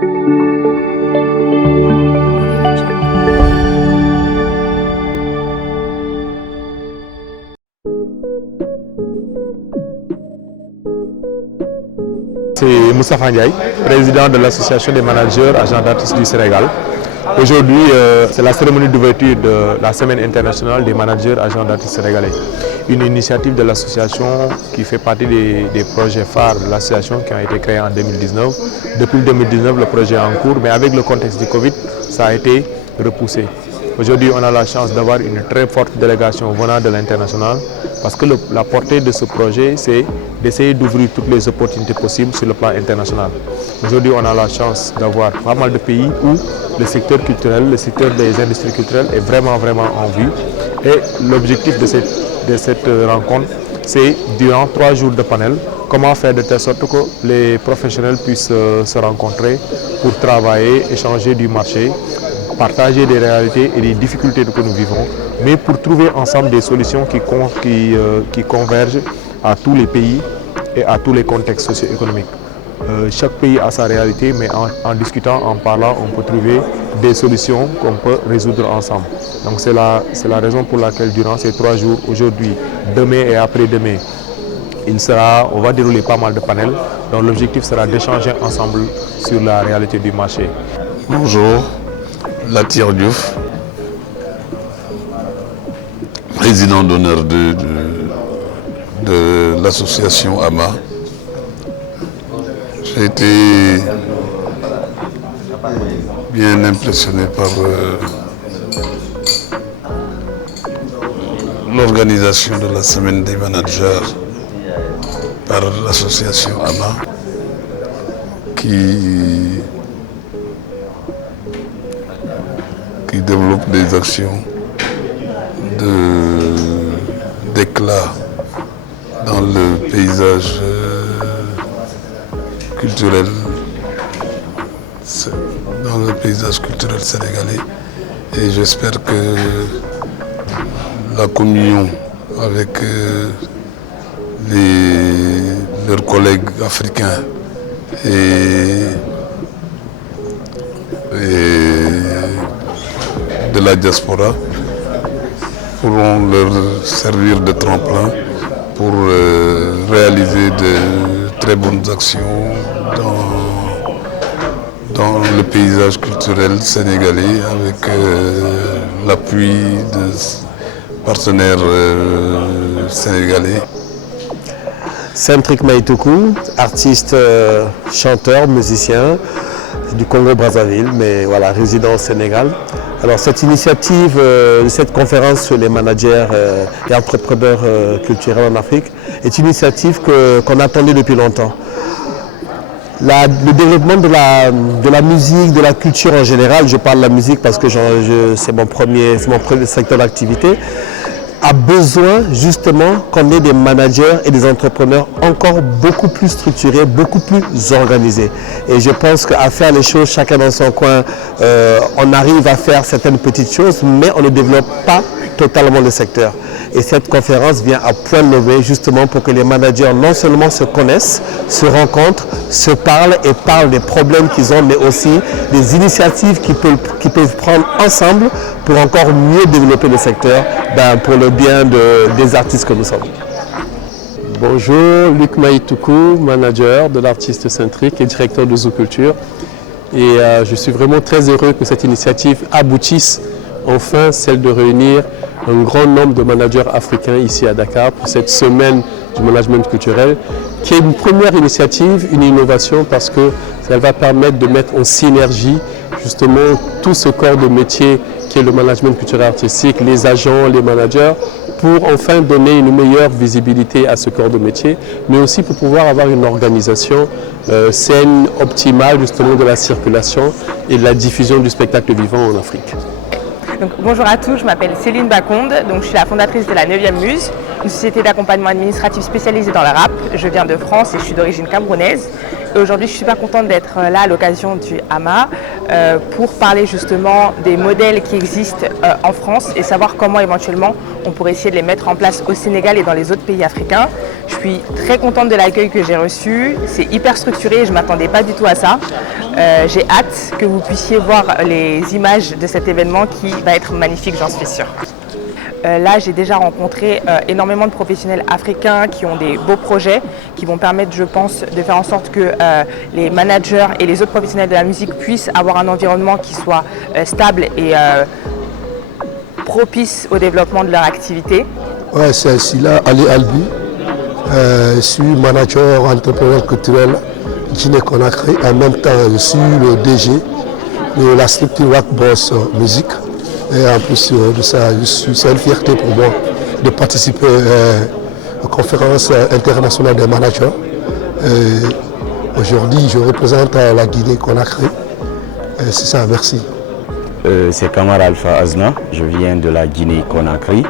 C'est Moustapha Ndiaye, président de l'association des managers agents d'artistes du Sénégal. Aujourd'hui, c'est la cérémonie d'ouverture de la semaine internationale des managers agents d'artistes sénégalais. Une initiative de l'association qui fait partie des projets phares de l'association qui ont été créés en 2019. Depuis 2019, le projet est en cours, mais avec le contexte du Covid, ça a été repoussé. Aujourd'hui, on a la chance d'avoir une très forte délégation venant de l'international parce que la portée de ce projet, c'est d'essayer d'ouvrir toutes les opportunités possibles sur le plan international. Aujourd'hui, on a la chance d'avoir pas mal de pays où le secteur culturel, le secteur des industries culturelles est vraiment en vue. Et l'objectif de cette rencontre, c'est durant 3 jours de panel, comment faire de telle sorte que les professionnels puissent se rencontrer pour travailler, échanger du marché, partager des réalités et des difficultés que nous vivons, mais pour trouver ensemble des solutions qui convergent à tous les pays et à tous les contextes socio-économiques. Chaque pays a sa réalité, mais en discutant, en parlant, on peut trouver des solutions qu'on peut résoudre ensemble. Donc c'est la raison pour laquelle durant ces 3 jours, aujourd'hui, demain et après-demain, on va dérouler pas mal de panels. Donc l'objectif sera d'échanger ensemble sur la réalité du marché. Bonjour, Latir Diouf, président d'honneur de l'association AMA. J'ai été bien impressionné par l'organisation de la semaine des managers par l'association AMA qui développe des actions d'éclat dans le paysage culturel sénégalais, et j'espère que la communion avec leurs collègues africains et de la diaspora pourront leur servir de tremplin pour réaliser de très bonnes actions dans le paysage culturel sénégalais avec l'appui de partenaires sénégalais. Centric Maïtoukou, artiste, chanteur, musicien du Congo-Brazzaville, mais voilà, résident au Sénégal. Alors cette initiative, cette conférence sur les managers et entrepreneurs culturels en Afrique est une initiative qu'on attendait depuis longtemps. Le développement de la musique, de la culture en général, je parle de la musique parce que c'est mon premier secteur d'activité, a besoin justement qu'on ait des managers et des entrepreneurs encore beaucoup plus structurés, beaucoup plus organisés. Et je pense qu'à faire les choses chacun dans son coin, on arrive à faire certaines petites choses, mais on ne développe pas totalement le secteur. Et cette conférence vient à point levé justement pour que les managers non seulement se connaissent, se rencontrent, se parlent et parlent des problèmes qu'ils ont, mais aussi des initiatives qu'ils peuvent prendre ensemble pour encore mieux développer le secteur pour le bien des artistes que nous sommes. Bonjour, Luc Maïtoukou, manager de l'artiste Centric et directeur de Zooculture. Et je suis vraiment très heureux que cette initiative aboutisse enfin, celle de réunir un grand nombre de managers africains ici à Dakar pour cette semaine du management culturel, qui est une première initiative, une innovation, parce qu'elle va permettre de mettre en synergie justement tout ce corps de métier qui est le management culturel artistique, les agents, les managers, pour enfin donner une meilleure visibilité à ce corps de métier, mais aussi pour pouvoir avoir une organisation saine, optimale justement de la circulation et de la diffusion du spectacle vivant en Afrique. Donc, bonjour à tous, je m'appelle Céline Baconde, je suis la fondatrice de la 9e Muse, une société d'accompagnement administratif spécialisée dans le rap. Je viens de France et je suis d'origine camerounaise. Et aujourd'hui, je suis super contente d'être là à l'occasion du AMA pour parler justement des modèles qui existent en France et savoir comment éventuellement on pourrait essayer de les mettre en place au Sénégal et dans les autres pays africains. Je suis très contente de l'accueil que j'ai reçu, c'est hyper structuré, je ne m'attendais pas du tout à ça. J'ai hâte que vous puissiez voir les images de cet événement qui va être magnifique, j'en suis sûre. Là, j'ai déjà rencontré énormément de professionnels africains qui ont des beaux projets qui vont permettre, je pense, de faire en sorte que les managers et les autres professionnels de la musique puissent avoir un environnement qui soit stable et propice au développement de leur activité. Ouais, c'est Sila Ali Albi. Je suis manager entrepreneur culturel Guinée-Conakry. En même temps, je suis le DG de la structure Wack Boss Musique. Et en plus de ça, c'est une fierté pour moi de participer aux conférences internationales des managers. Aujourd'hui, je représente la Guinée-Conakry. C'est ça, merci. C'est Kamar Alpha Azna, je viens de la Guinée-Conakry.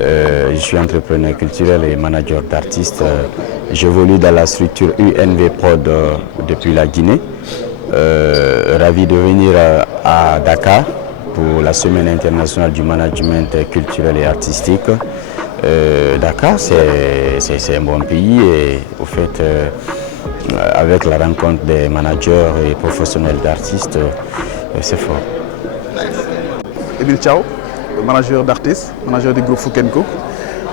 Je suis entrepreneur culturel et manager d'artistes. J'évolue dans la structure UNV Prod depuis la Guinée. Ravi de venir à Dakar pour la Semaine internationale du management culturel et artistique. Dakar, c'est un bon pays et au fait, avec la rencontre des managers et professionnels d'artistes, c'est fort. Emile Chao, manager d'artistes, manager du groupe Fukenko.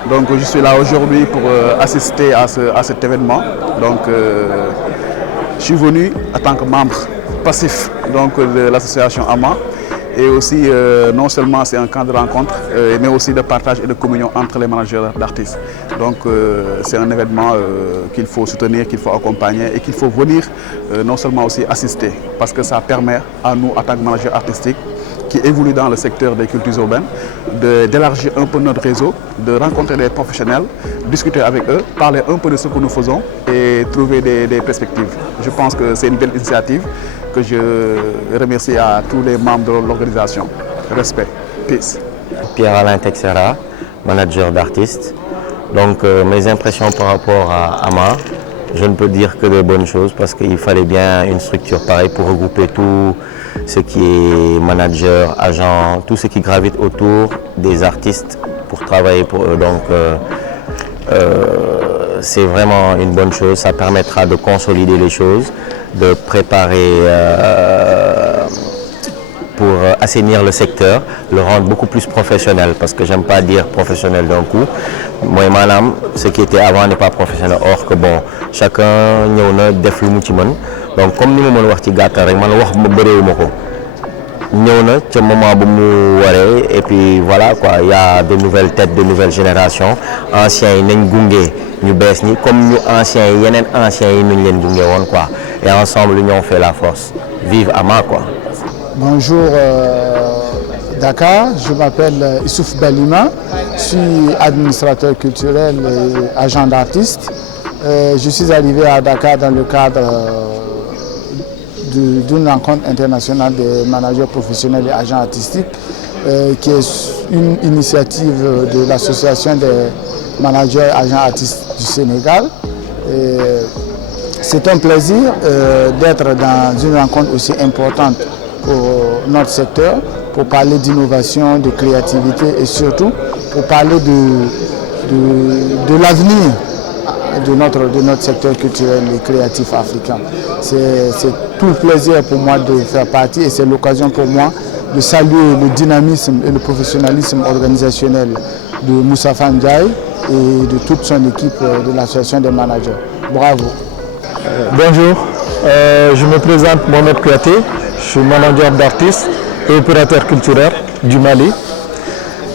Donc je suis là aujourd'hui pour assister à cet événement. Donc je suis venu en tant que membre passif donc, de l'association AMA. Et aussi, non seulement c'est un camp de rencontre, mais aussi de partage et de communion entre les managers d'artistes. Donc c'est un événement qu'il faut soutenir, qu'il faut accompagner et qu'il faut venir non seulement aussi assister. Parce que ça permet à nous, en tant que managers artistiques, qui évoluent dans le secteur des cultures urbaines, d'élargir un peu notre réseau, de rencontrer des professionnels, discuter avec eux, parler un peu de ce que nous faisons et trouver des perspectives. Je pense que c'est une belle initiative que je remercie à tous les membres de l'organisation. Respect. Peace. Pierre-Alain Texera, manager d'artistes. Donc mes impressions par rapport à AMA, je ne peux dire que de bonnes choses parce qu'il fallait bien une structure pareille pour regrouper tout ce qui est manager, agent, tout ce qui gravite autour des artistes pour travailler pour eux. Donc c'est vraiment une bonne chose, ça permettra de consolider les choses, de préparer pour assainir le secteur, le rendre beaucoup plus professionnel, parce que j'aime pas dire professionnel d'un coup. Moi, madame, ce qui était avant n'est pas professionnel. Or que bon, chacun ñëw na def lu mu ci mën. Donc comme ni ma mën wax ci gàttal rek man wax ma bëreewuma ko. Ñëw na ca moment bu mu waree et puis voilà quoi, il y a de nouvelles têtes, de nouvelles générations. Anciens yi nañ gunge ñu bees ñi comme ñu anciens yi yeneen anciens yi ñu leen gunge woon quoi. Et ensemble l'union fait la force. Vive AMA quoi. Bonjour Dakar, je m'appelle Issouf Balima, je suis administrateur culturel et agent d'artiste. Je suis arrivé à Dakar dans le cadre d'une rencontre internationale des managers professionnels et agents artistiques qui est une initiative de l'association des managers et agents artistes du Sénégal. C'est un plaisir d'être dans une rencontre aussi importante pour notre secteur, pour parler d'innovation, de créativité et surtout pour parler de l'avenir de notre secteur culturel et créatif africain. C'est tout le plaisir pour moi de faire partie et c'est l'occasion pour moi de saluer le dynamisme et le professionnalisme organisationnel de Moustapha Ndiaye et de toute son équipe de l'association des managers. Bravo. Bonjour, je me présente Mohamed Kouyaté. Je suis manager d'artistes et opérateur culturel du Mali.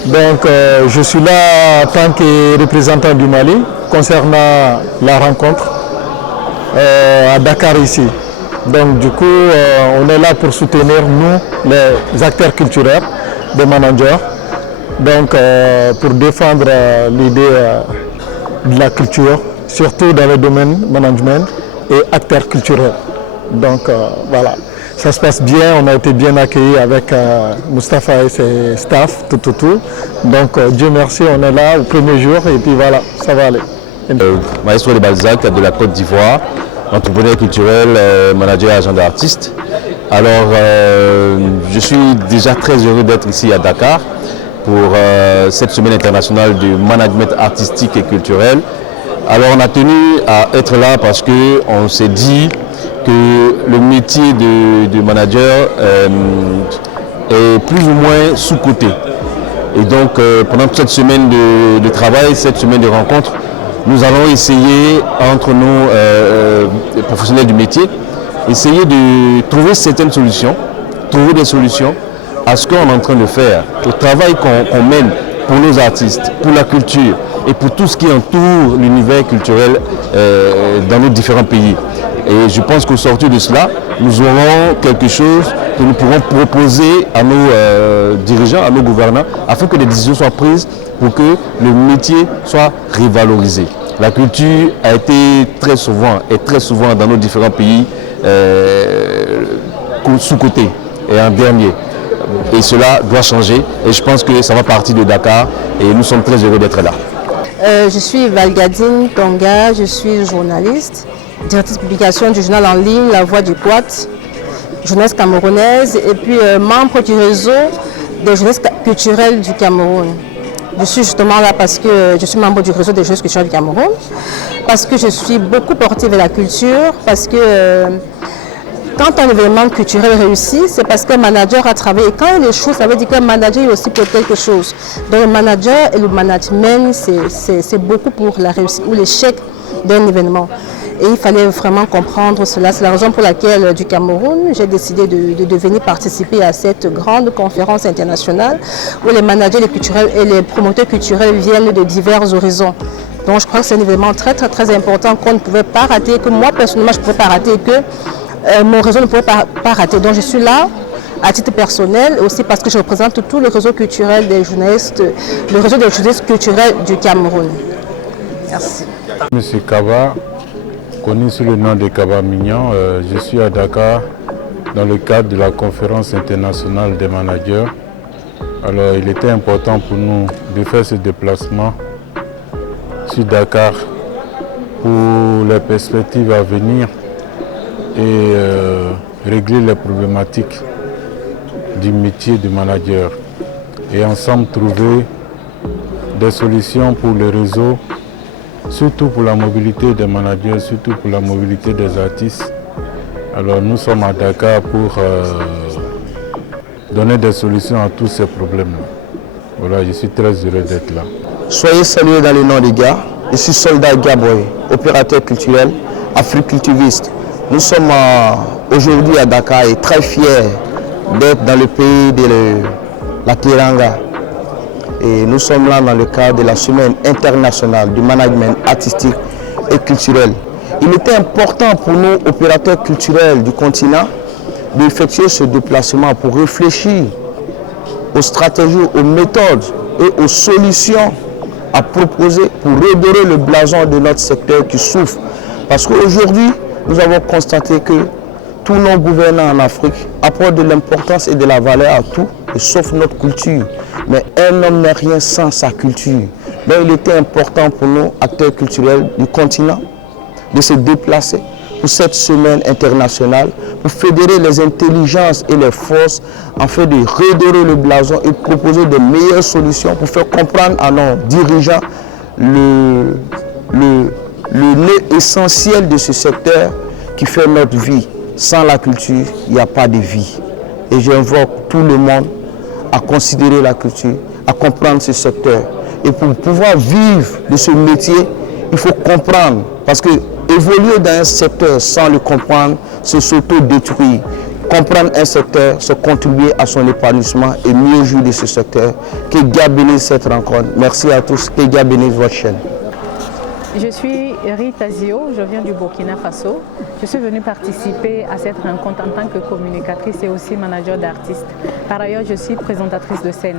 Donc je suis là en tant que représentant du Mali concernant la rencontre à Dakar ici. Donc du coup on est là pour soutenir nous les acteurs culturels, des managers. Donc pour défendre l'idée de la culture, surtout dans le domaine management et acteurs culturels. Donc voilà. Ça se passe bien, on a été bien accueillis avec Moustapha et ses staffs, tout. Donc Dieu merci, on est là au premier jour et puis voilà, ça va aller. Maestro de Balzac de la Côte d'Ivoire, entrepreneur culturel, manager, agent d'artiste. Alors je suis déjà très heureux d'être ici à Dakar pour cette semaine internationale du management artistique et culturel. Alors on a tenu à être là parce qu'on s'est dit que le métier de manager est plus ou moins sous-coté. Et donc pendant toute cette semaine de travail, cette semaine de rencontres, nous allons essayer entre nos professionnels du métier, essayer de trouver certaines solutions, trouver des solutions à ce qu'on est en train de faire, au travail qu'on mène pour nos artistes, pour la culture et pour tout ce qui entoure l'univers culturel dans nos différents pays. Et je pense qu'au sortir de cela, nous aurons quelque chose que nous pourrons proposer à nos dirigeants, à nos gouvernants, afin que des décisions soient prises pour que le métier soit revalorisé. La culture a été très souvent dans nos différents pays sous-cotée et en dernier. Et cela doit changer et je pense que ça va partir de Dakar et nous sommes très heureux d'être là. Je suis Valgadine Tonga, je suis journaliste, directrice de publication du journal en ligne La Voix du Poitou, jeunesse camerounaise et puis membre du réseau des jeunesses culturelles du Cameroun. Je suis justement là parce que je suis membre du réseau des jeunesses culturelles du Cameroun, parce que je suis beaucoup portée vers la culture, parce que quand un événement culturel réussit, c'est parce qu'un manager a travaillé. Et quand il échoue, ça veut dire qu'un manager est aussi pour quelque chose. Donc le manager et le management, c'est beaucoup pour la réussite ou l'échec d'un événement. Et il fallait vraiment comprendre cela. C'est la raison pour laquelle du Cameroun, j'ai décidé de venir participer à cette grande conférence internationale où les managers culturels et les promoteurs culturels viennent de divers horizons. Donc je crois que c'est un événement très important qu'on ne pouvait pas rater, que moi personnellement je ne pouvais pas rater, que mon réseau ne pouvait pas rater. Donc je suis là à titre personnel, aussi parce que je représente tout le réseau culturel des journalistes, le réseau des journalistes culturels du Cameroun. Merci. Monsieur Kaba, connu sous le nom de Kaba Mignon, je suis à Dakar dans le cadre de la conférence internationale des managers. Alors il était important pour nous de faire ce déplacement sur Dakar pour les perspectives à venir et régler les problématiques du métier de manager et ensemble trouver des solutions pour le réseau, surtout pour la mobilité des managers, surtout pour la mobilité des artistes. Alors nous sommes à Dakar pour donner des solutions à tous ces problèmes. Voilà, je suis très heureux d'être là. Soyez salués dans le nom des gars. Je suis soldat Gaboy, opérateur culturel, africultiviste. Nous sommes aujourd'hui à Dakar et très fiers d'être dans le pays de la Teranga. Et nous sommes là dans le cadre de la semaine internationale du management artistique et culturel. Il était important pour nous, opérateurs culturels du continent, d'effectuer ce déplacement pour réfléchir aux stratégies, aux méthodes et aux solutions à proposer pour redorer le blason de notre secteur qui souffre. Parce qu'aujourd'hui, nous avons constaté que tous nos gouvernants en Afrique apportent de l'importance et de la valeur à tout, sauf notre culture. Mais un homme n'est rien sans sa culture. Donc il était important pour nous, acteurs culturels du continent, de se déplacer pour cette semaine internationale, pour fédérer les intelligences et les forces afin de redorer le blason et proposer de meilleures solutions pour faire comprendre à nos dirigeants le nœud essentiel de ce secteur qui fait notre vie. Sans la culture, il n'y a pas de vie. Et j'invoque tout le monde à considérer la culture, à comprendre ce secteur. Et pour pouvoir vivre de ce métier, il faut comprendre. Parce que évoluer dans un secteur sans le comprendre, c'est s'auto-détruire. Comprendre un secteur, c'est contribuer à son épanouissement et mieux jouir de ce secteur. Que Dieu bénisse cette rencontre. Merci à tous. Que Dieu bénisse votre chaîne. Je suis Rita Zio, je viens du Burkina Faso. Je suis venue participer à cette rencontre en tant que communicatrice et aussi manager d'artistes. Par ailleurs, je suis présentatrice de scène.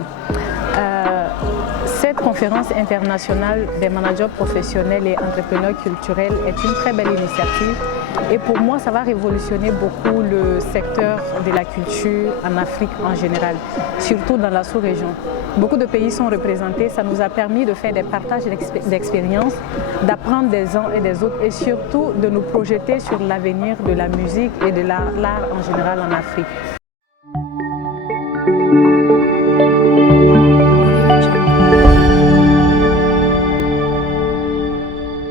Cette conférence internationale des managers professionnels et entrepreneurs culturels est une très belle initiative et pour moi ça va révolutionner beaucoup le secteur de la culture en Afrique en général, surtout dans la sous-région. Beaucoup de pays sont représentés, ça nous a permis de faire des partages d'expériences, d'apprendre des uns et des autres et surtout de nous projeter sur l'avenir de la musique et de l'art en général en Afrique.